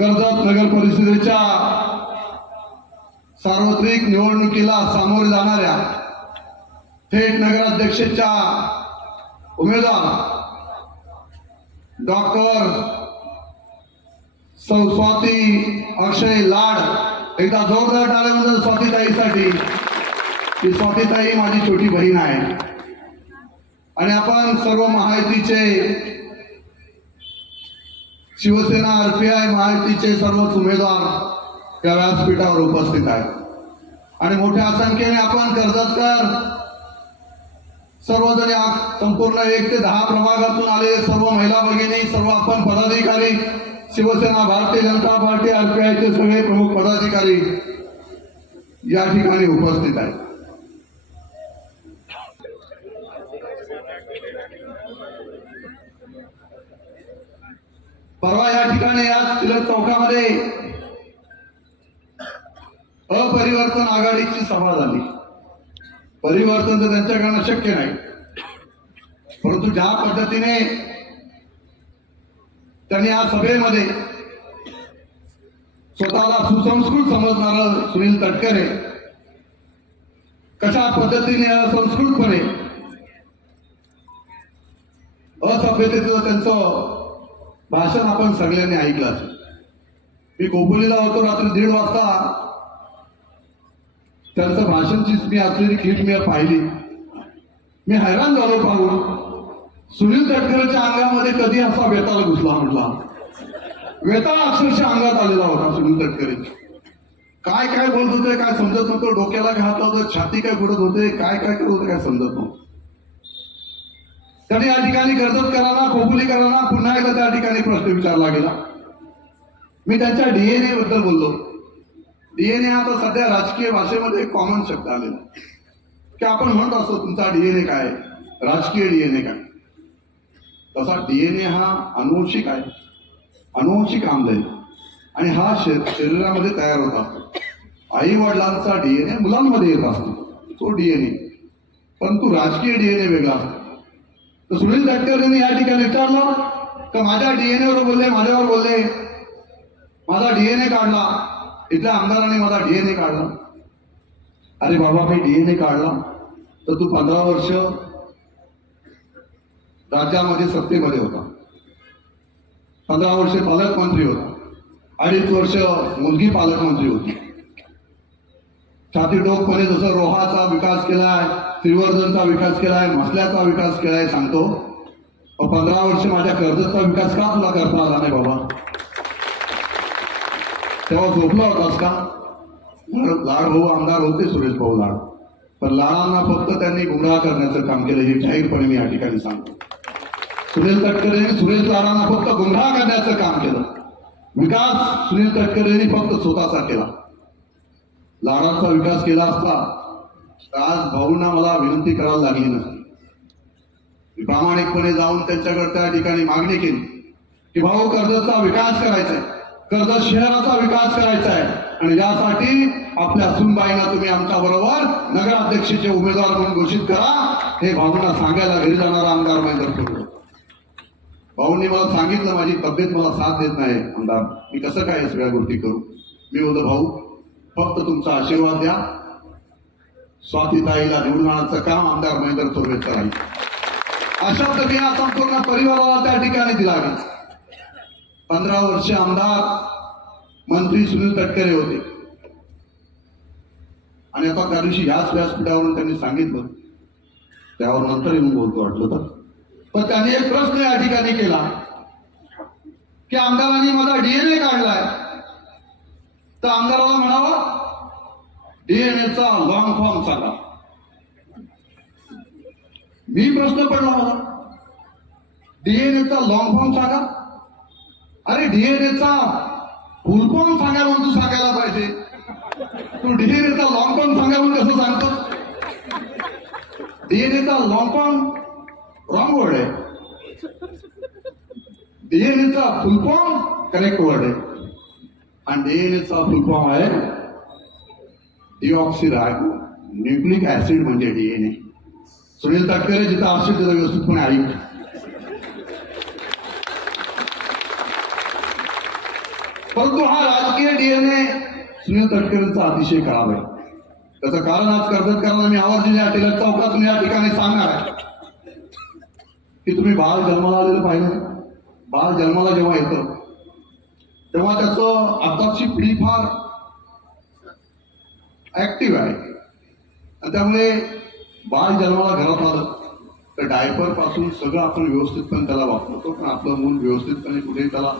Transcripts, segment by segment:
कर्जत नगर परिषदेच्या सार्वत्रिक निवडणुकीला सामोरे जाणाऱ्या थेट नगराध्यक्षेच्या उमेदवार डॉक्टर सौ स्वाती अक्षय लाड एकदा जोरदार टाळ्यामध्ये स्वातीताईसाठी. ती स्वातीताई माझी छोटी बहीण आहे. आणि आपण सर्व महायुतीचे शिवसेना आरपीआय महायुतीचे सर्वच उमेदवार या व्यासपीठावर उपस्थित आहेत. आणि मोठ्या संख्येने आपण कर्जतकर सर्वजण या संपूर्ण एक ते दहा प्रभागातून आलेले सर्व महिला भगिनी सर्व आपण पदाधिकारी शिवसेना भारतीय जनता पार्टी आरपीआयचे सगळे प्रमुख पदाधिकारी या ठिकाणी उपस्थित आहेत. परवा या ठिकाणी आज टिळक चौकामध्ये अपरिवर्तन आघाडीची सभा झाली. परिवर्तन तर त्यांच्याकडनं शक्य नाही. परंतु ज्या पद्धतीने त्यांनी या सभेमध्ये स्वतःला सुसंस्कृत समजणारं सुनील तटकरे कशा पद्धतीने असंस्कृतपणे असभ्यतेचं त्यांचं भाषण आपण सगळ्यांनी ऐकलं असेल. मी कोपोलीला होतो रात्री दीड वाजता. त्यांचं भाषणचीच मी असलेली क्लिप मी पाहिली. मी हैराण झालो पाहून. सुनील तटकरेच्या अंगामध्ये कधी असा वेताला घुसला म्हटला. वेताळ अक्षरशः अंगात आलेला होता सुनील तटकरे. काय काय बोलत होते काय समजत नव्हतं. डोक्याला काय होतं छाती काय बुडत होते काय काय करत होते काय समजत नव्हतं. त्याने या ठिकाणी कर्जतकरांना कोबुलीकरांना पुन्हा एकदा त्या ठिकाणी प्रश्न विचारला गेला. मी त्यांच्या डीएनए बद्दल बोललो. डीएनए आता सध्या राजकीय भाषेमध्ये एक कॉमन शब्द आलेला की आपण म्हणत असतो तुमचा डीएनए काय राजकीय डीएनए काय? तसा डीएनए हा अनुवंशिक आहे. अनुवंशिक आमद आहे. आणि हा शे- शरीरामध्ये तयार होत असतो. आई वडिलांचा डीएनए मुलांमध्ये येत असतो. तो डीएनए परंतु राजकीय डीएनए वेगळा असतो. तर सुनील तटकर यांनी या ठिकाणी विचारलं का माझ्या डीएनए वर बोलले माझ्यावर बोलले. माझा डीएनए काढला. इथल्या आमदारांनी माझा डीएनए काढला. अरे बाबा मी डीएनए काढला? तर तू पंधरा वर्ष राज्यामध्ये सत्तेमध्ये होता. पंधरा वर्ष पालकमंत्री होता. अडीच वर्ष मुलगी पालकमंत्री होती. छाती टोकपणे जसं रोहाचा विकास केला आहे श्रीवर्धनचा विकास केलाय मसल्याचा विकास केलाय सांगतो. पंधरा वर्ष माझ्या कर्जतचा विकास का तुला करता आला नाही बाबा? तेव्हा झोपला होतास का? लाड भाऊ आमदार होते सुरेश भाऊ लाड. पण लाडांना फक्त त्यांनी गुंडाळ करण्याचं काम केलं हे जाहीरपणे मी या ठिकाणी सांगतो. सुनील तटकरे सुरेश लाडांना फक्त गुंडाळ करण्याचं काम केलं. विकास सुनील तटकरेंनी फक्त स्वतःचा केला. लाडांचा विकास केला असता आज भाऊंना मला विनंती करायला लागली नसती मी प्रामाणिकपणे जाऊन त्यांच्याकडे त्या ठिकाणी मागणी केली. की भाऊ कर्जतचा विकास करायचा आहे. कर्जत शहराचा विकास करायचा आहे. आणि यासाठी आपल्या सुनबाईंना तुम्ही आमच्या बरोबर नगराध्यक्षाचे उमेदवार म्हणून घोषित करा. हे भाऊंना सांगायला घरी जाणारा आमदार महेंद्र फडणवीस भाऊंनी मला सांगितलं माझी तब्येत मला साथ देत नाही आमदार. मी कसं काय सगळ्या गोष्टी करू? मी बोलतो भाऊ फक्त तुमचा आशीर्वाद द्या. स्वातीताईला निवडून आणायचं काम आमदार महेंद्र चौबे करायचं अशा पद्धतीने संपूर्ण परिवाराला त्या ठिकाणी दिला गेला. पंधरा वर्ष आमदार मंत्री सुनील तटकरे होते. आणि आता त्या दिवशी ह्याच व्यासपीठावरून त्यांनी सांगितलं. त्यावर नंतर येऊन बोलतो वाटलं तर. पण त्यांनी एक प्रश्न या ठिकाणी केला. की आमदारांनी माझा डीएनए काढलाय. तर आमदाराला म्हणावं डीएनएचा लॉंग फॉर्म सांगा मी प्रश्न पडला मला. डीएनएचा लॉंग फॉर्म सांगा. अरे डीएनएचा फुल फॉर्म सांगा म्हणून तू सांगायला पाहिजे. तू डीएनएचा लॉंग फॉर्म सांगा म्हणून कसं सांगतो? डीएनएचा लॉंग फॉर्म रॉंग वर्ड आहे. डीएनएचा फुल फॉर्म करेक्ट वर्ड आहे. आणि डीएनएचा फुल फॉर्म आहे डिऑक्सिरायबो न्यूक्लिक ऍसिड म्हणजे D N A Sunil Tatkare जिथं असतील तिथं व्यवस्थितपणे ऐक परंतु हा राजकीय डीएनए सुनील तटकरेंचा अतिशय खराब आहे. त्याचं कारण आज कर्जतकरांना मी आवर्जून या टिळक मी या ठिकाणी सांगणार आहे. की तुम्ही बाळ जन्माला आलेलं पाहिलं. बाळ जन्माला जेव्हा येतं तेव्हा त्याचं आताची पिढी फार ॲक्टिव्ह आहे. आणि त्यामुळे बाळ जन्माला घरात आलं तर डायपरपासून सगळं आपण व्यवस्थितपणे त्याला वापरतो पण आपलं मूल व्यवस्थितपणे कुठे त्याला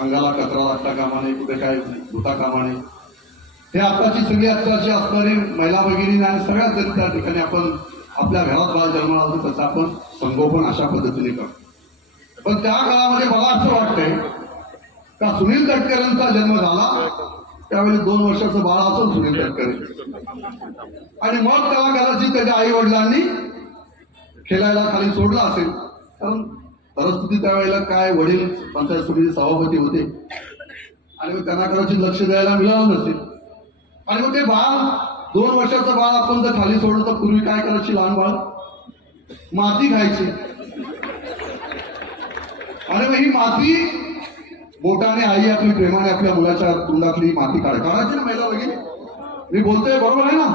अंगाला कचरा लागता कामा नये कुठे काय धुता कामा नये. हे आताची सगळी आत्ताची असणारी महिला भगिनी आणि सगळ्याच जरी त्या ठिकाणी आपण आपल्या घरात बाळ जन्माला आलं त्याचं आपण संगोपन अशा पद्धतीने करतो. पण त्या काळामध्ये मला असं वाटतंय का सुनील तटकरेंचा जन्म झाला त्यावेळी दोन वर्षाचं बाळ असेल सुनील तटकरे. आणि मग त्याला कदाचित त्याच्या आई वडिलांनी खेळायला खाली सोडला असेल. कारण परिस्थिती त्यावेळेला काय वडील पंचायत समिती सभापती होते. आणि मग त्यांना कदाचित लक्ष द्यायला मिळालं नसेल. आणि मग ते बाळ दोन वर्षाचं बाळ आपण जर खाली सोडलं तर पूर्वी काय करायची लहान बाळ? माती खायची. आणि मग ही माती बोटाने आई आपली प्रेमाने आपल्या मुलाच्या तोंडातली माती काढ काढायची ना महिला वगैरे मी बोलतोय बरोबर आहे ना?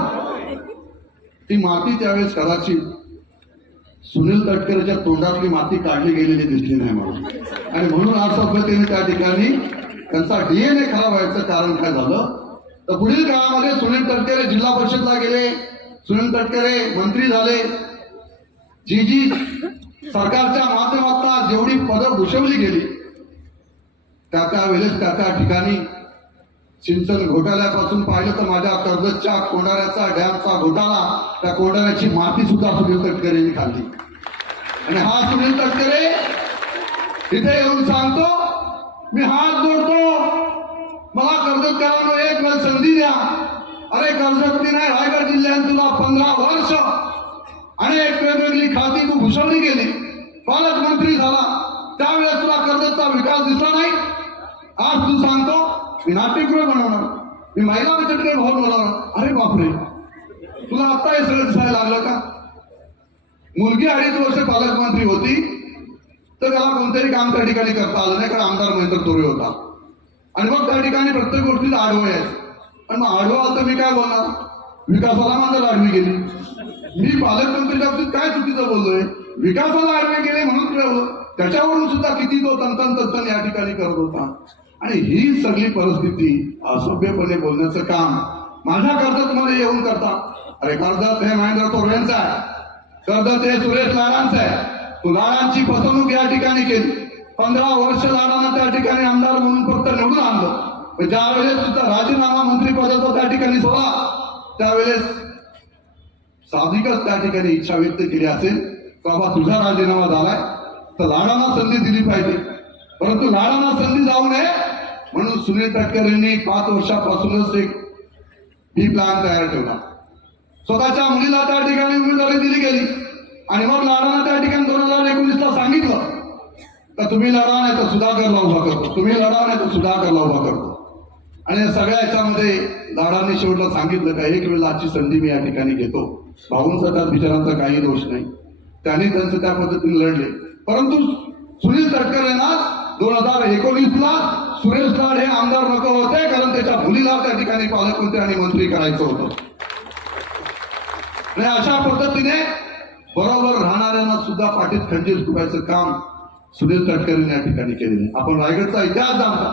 ती माती त्यावेळेस कदाचित सुनील तटकरेच्या तोंडातली माती काढली गेलेली दिसली नाही मला. आणि म्हणून आज सभ्यतेने त्या ठिकाणी त्यांचा डीएनए खराब व्हायचं कारण काय झालं? तर पुढील काळामध्ये सुनील तटकरे जिल्हा परिषदला गेले. सुनील तटकरे मंत्री झाले. जी जी सरकारच्या माध्यमात जेवढी पदं भूषवली गेली त्या त्या वेळेस त्या त्या ठिकाणी सिंचन घोटाळ्यापासून पाहिलं तर माझ्या कर्जतच्या कोंडाऱ्याचा डॅमचा घोटाळा त्या कोंडाऱ्याची माती सुद्धा सुनील तटकरे यांनी खाल्ली. आणि हा सुनील तटकरे इथे येऊन सांगतो मी हात जोडतो. मला कर्जतकरांनो एक वेळ संधी द्या. अरे कर्जतनी नाही रायगड जिल्ह्यात तुला पंधरा वर्ष अनेक वेगवेगळी खाती तू भूषवली गेली. पालकमंत्री झाला. त्यावेळेस तुला कर्जतचा विकास दिसला नाही. आज तू सांगतो मी नाट्यगृह बनवणार. मी महिला बचतगट भवन बनवणार. अरे बापरे. तुला आता हे सगळं दिसायला लागलं का? मुलगी अडीच वर्ष पालकमंत्री होती तर त्याला कोणतंही काम त्या ठिकाणी करता आलं नाही कारण आमदार महेंद्र तोरे होता. आणि मग त्या ठिकाणी प्रत्येक गोष्टीला आडवं यायचं आणि मग आडवं आलं तर मी काय बोलणार? विकासाला माझं आडवी गेली. मी पालकमंत्रीच्या बाबतीत काय चुकीचं बोललोय? विकासाला आडवे गेले म्हणून त्याच्यावरून सुद्धा किती तो तंतन तंतन या ठिकाणी करत होता. आणि ही सगळी परिस्थिती असभ्यपणे बोलण्याचं काम माझ्या कर्जात मध्ये येऊन करता. अरे कर्जत हे महेंद्र तोरवेंचं आहे. कर्जत हे सुरेश लाडांचं आहे. तू लाडांची फसवणूक या ठिकाणी केली. पंधरा वर्ष लाडांना त्या ठिकाणी आमदार म्हणून फक्त निवडून आणलं. पण ज्या वेळेस तुझा राजीनामा मंत्रिपदाचा त्या ठिकाणी सोडा त्यावेळेस साधिकच त्या ठिकाणी इच्छा व्यक्त केली असेल बाबा तुझा राजीनामा झालाय तर लाडांना संधी दिली पाहिजे. परंतु लाडांना संधी जाऊ नये म्हणून सुनील तटकरे यांनी पाच वर्षापासूनच एक ही प्लॅन तयार ठेवला. स्वतःच्या मुलीला त्या ठिकाणी उमेदवारी दिली गेली. आणि मग लाडाना त्या ठिकाणी दोन हजार एकोणीसला सांगितलं तर तुम्ही लढा नाही तर सुधाकरला उभा करतो. तुम्ही लढा नाही तर सुधाकरला उभा करतो. आणि सगळ्या याच्यामध्ये लाडांनी शेवटला सांगितलं का एक वेळेला आजची संधी मी या ठिकाणी घेतो. भाऊंचा त्यात बिचारांचा काही दोष नाही. त्यांनी त्यांचं त्या पद्धतीने लढले. परंतु सुनील तटकर यांना दोन हजार एकोणीसला सुरेश लाड हे आमदार नको होते कारण त्याच्या मुलीला त्या ठिकाणी पालकमंत्री आणि मंत्री करायचं होतं. आणि अशा पद्धतीने बरोबर राहणाऱ्यांना सुद्धा पाठीत खंजीर चुकायचं काम सुनील तटकरेने या ठिकाणी केलेलं आपण रायगडचा इतिहास जाणता.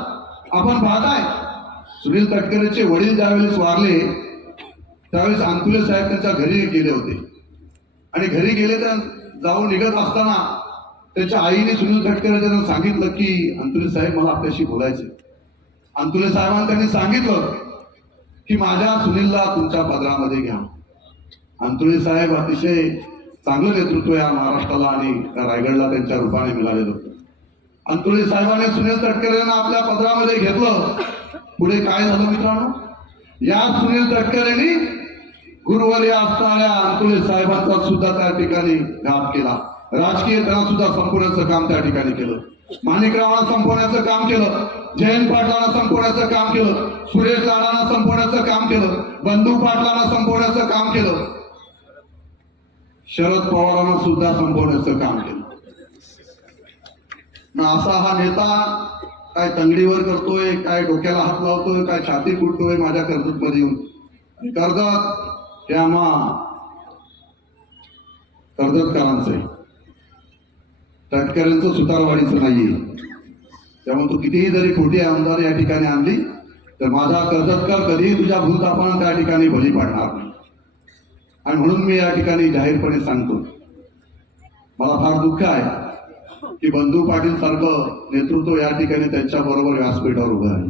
आपण पाहताय सुनील तटकरेचे वडील ज्यावेळेस वारले त्यावेळेस अंकुले साहेब त्यांच्या घरी गेले होते. आणि घरी गेले तर जाऊन निघत असताना त्याच्या आईने सुनील तटकरे त्यांना सांगितलं की अंतुले साहेब मला आपल्याशी बोलायचे अंतुले साहेबांनी त्यांनी सांगितलं की माझ्या सुनीलला तुमच्या पदरामध्ये घ्या. अंतुळे साहेब अतिशय चांगलं नेतृत्व या महाराष्ट्राला आणि त्या रायगडला त्यांच्या रूपाने मिळालेलं होतं. अंतुळे साहेबांनी सुनील तटकरे यांना आपल्या पदरामध्ये घेतलं. पुढे काय झालं मित्रांनो? या सुनील तटकरेंनी गुरुवारी असणाऱ्या अंतुळे साहेबांचा सुद्धा त्या ठिकाणी घात केला. राजकीय त्यांना सुद्धा संपवण्याचं काम त्या ठिकाणी केलं. माणिकरावांना संपवण्याचं काम केलं. जयंत पाटलांना संपवण्याचं काम केलं. सुरेश लाडांना संपवण्याचं काम केलं. बंधू पाटलांना संपवण्याचं काम केलं. शरद पवारांना सुद्धा संपवण्याचं काम केलं. मग असा हा नेता काय तंगडीवर करतोय काय डोक्याला हात लावतोय काय छाती कुटतोय माझ्या कर्जत मध्ये येऊन. कर्जत हे आम्हा कर्जतकरांचं आहे. तटकऱ्यांचं सुतारवाडीचं नाही त्यामुळे तू कितीही जरी खोटी आमदार या ठिकाणी आणली तर माझा कर्जतकर कधीही तुझ्या भूलतापानं त्या ठिकाणी भली पाडणार नाही. आणि म्हणून मी या ठिकाणी जाहीरपणे सांगतो मला फार दुःख आहे की बंधू पाटील सारखं नेतृत्व या ठिकाणी त्यांच्या बरोबर व्यासपीठावर उभं आहे.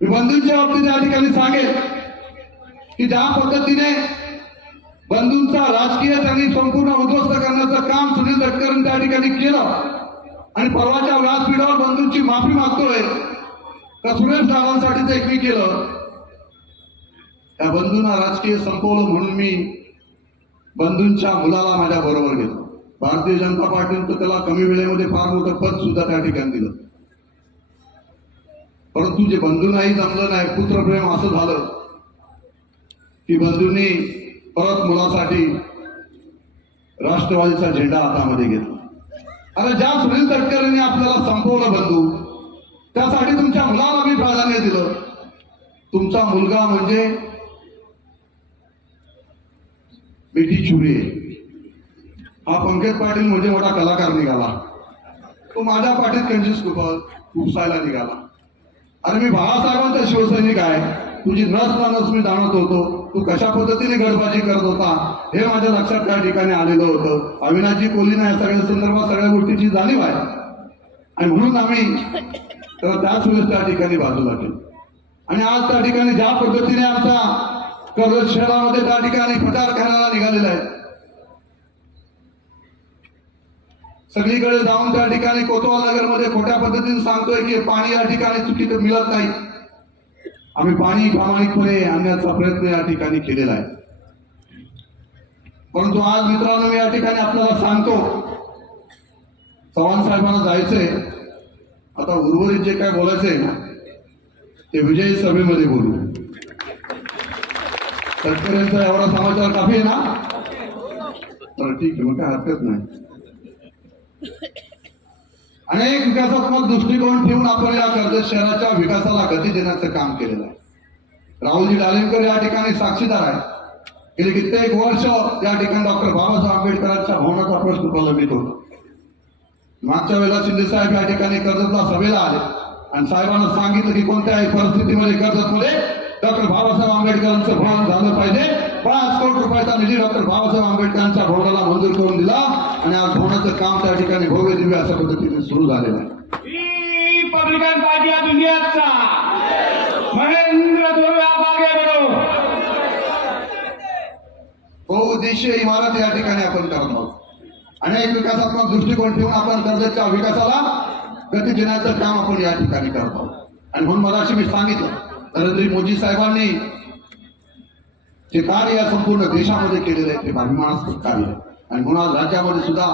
मी बंधूंच्या बाबतीत या ठिकाणी सांगेल की ज्या पद्धतीने बंधूंचा राजकीय त्यांनी संपूर्ण उद्ध्वस्त करण्याचं काम सुनील तटकरांनी त्या ठिकाणी केलं. आणि परवाच्या व्यासपीठावर बंधूंची माफी मागतोय. का सुरेश दादांसाठी ते एक मी केलं. त्या बंधूंना राजकीय संपवलं म्हणून मी बंधूंच्या मुलाला माझ्या बरोबर घेतलं. भारतीय जनता पार्टीनं तर त्याला कमी वेळेमध्ये फार मोठं पद सुद्धा त्या ठिकाणी दिलं. परंतु जे बंधूंनाही जमलं नाही पुत्रप्रेम असं झालं की बंधूंनी परत मुलासाठी राष्ट्रवादीचा झेंडा हातामध्ये घेतला. आता ज्या सुनील तटकरेंनी आपल्याला संपवलं बंधू त्यासाठी तुमच्या मुलाला मी प्राधान्य दिलं. तुमचा मुलगा म्हणजे बेटी चुरे. हा पंकज पाटील म्हणजे मोठा कलाकार निघाला. तो माझ्या पाठीत कंजूस उपसायला निघाला. अरे मी बाळासाहेबांचा शिवसैनिक आहे. तुझी नस ना नस मी जाणत होतो. तू कशा पद्धतीने गडबाजी करत होता? हे माझ्या लक्षात त्या ठिकाणी आलेलं होतं. अविनाशजी कोहलीना या सगळ्या संदर्भात सगळ्या गोष्टीची जाणीव आहे. आणि म्हणून आम्ही तर त्याच वेळेस त्या ठिकाणी बाजूला केली आणि आज त्या ठिकाणी ज्या पद्धतीने आमचा कर्जत शहरामध्ये त्या ठिकाणी प्रचार करायला निघालेला आहे सगळीकडे जाऊन त्या ठिकाणी कोतवाल नगरमध्ये खोट्या पद्धतीने सांगतोय की पाणी या ठिकाणी चुकीचं मिळत नाही. आम्ही पाणी प्रामाणिकपणे आणण्याचा प्रयत्न या ठिकाणी केलेला आहे. परंतु आज मित्रांनो मी या ठिकाणी आपल्याला सांगतो चव्हाण साहेबांना जायचंय. आता उर्वरित जे काय बोलायचंय ना ते विजयी सभेमध्ये बोलू. शेतकऱ्यांचा एवढा समाचार काफी आहे ना? तर ठीक आहे मग काय हरकत नाही. अनेक विकासात्मक दृष्टिकोन ठेवून आपण या कर्जत शहराच्या विकासाला गती देण्याचं काम केलेलं आहे. राहुलजी डालिमकर या ठिकाणी साक्षीदार आहेत. गेले कित्येक वर्ष या ठिकाणी डॉक्टर बाबासाहेब आंबेडकरांच्या भवनाचा प्रश्न प्रलंबित होता. मागच्या वेळेला शिंदे साहेब या ठिकाणी कर्जतला सभेला आले आणि साहेबांना सांगितलं की कोणत्याही परिस्थितीमध्ये कर्जतमध्ये डॉक्टर बाबासाहेब आंबेडकरांचं भवन झालं पाहिजे. पाच कोटी रुपयाचा निधी डॉक्टर बाबासाहेब आंबेडकरांच्या भवनाला मंजूर करून दिला आणि आज भवनाचं काम त्या ठिकाणी भव्य दिव्य अशा पद्धतीने सुरू झालेलं आहे. रिपब्लिकन पार्टी ऑफ इंडियाचा. महेंद्र धुर्वे आप आगे बढ़ो बहुउद्देशीय इमारत या ठिकाणी आपण करत आहोत. अनेक विकासात्मक दृष्टिकोन ठेवून आपण कर्जतच्या विकासाला गती देण्याचं काम आपण या ठिकाणी करत आहोत. आणि म्हणून मला मी सांगितलं नरेंद्र मोदी साहेबांनी हे कार्य या संपूर्ण देशामध्ये केलेलं आहे ते अभिमानास्पद कार्य आणि म्हणून आज राज्यामध्ये सुद्धा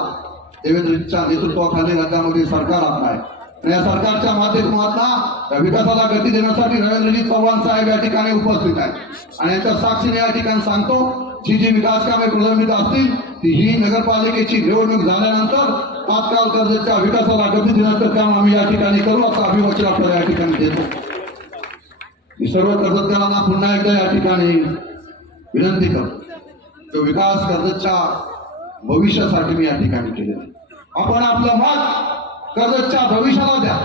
देवेंद्रजीच्या नेतृत्वाखाली राज्यामध्ये सरकार आपलं आहे. आणि या सरकारच्या माध्यमातून विकासाला गती देण्यासाठी नरेंद्रजी चव्हाण साहेब या ठिकाणी उपस्थित आहेत. आणि यांच्या साक्षीने या ठिकाणी सांगतो जी जी विकास कामे प्रलंबित असतील ती ही नगरपालिकेची निवडणूक झाल्यानंतर तात्काळ कर्जतच्या विकासाला गती देण्याचं काम आम्ही या ठिकाणी करू असं अभिवचन आपल्याला या ठिकाणी देतो. सर्व कर्जदारांना पुन्हा एकदा या ठिकाणी विनंती करतो. तो विकास कर्जतच्या भविष्यासाठी मी या ठिकाणी केले आपण आपलं मत कर्जतच्या भविष्याला द्या.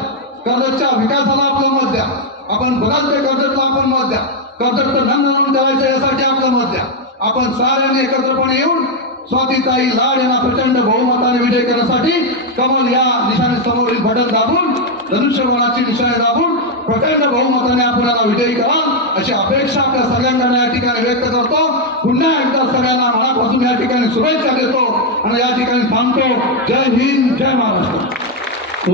कर्जतच्या विकासाला आपलं मत द्या. आपण बघत ते कर्जतला आपण मत द्या. कर्जतचं धन म्हणून द्यायचं यासाठी आपलं मत द्या. आपण साऱ्यांनी एकत्रपणे येऊन स्वातीताई लाड यांना प्रचंड बहुमताने विजय करण्यासाठी कमल या निशाने समोरील बटन दाबून धनुष्यबाणाची निशाणे दाबून प्रचंड बहुमताने आपण याला विजयी करा अशी अपेक्षा आपल्या सगळ्यांना या ठिकाणी व्यक्त करतो. पुन्हा एकदा सगळ्यांना मनापासून या ठिकाणी शुभेच्छा देतो आणि या ठिकाणी थांबतो जय हिंद जय महाराष्ट्र.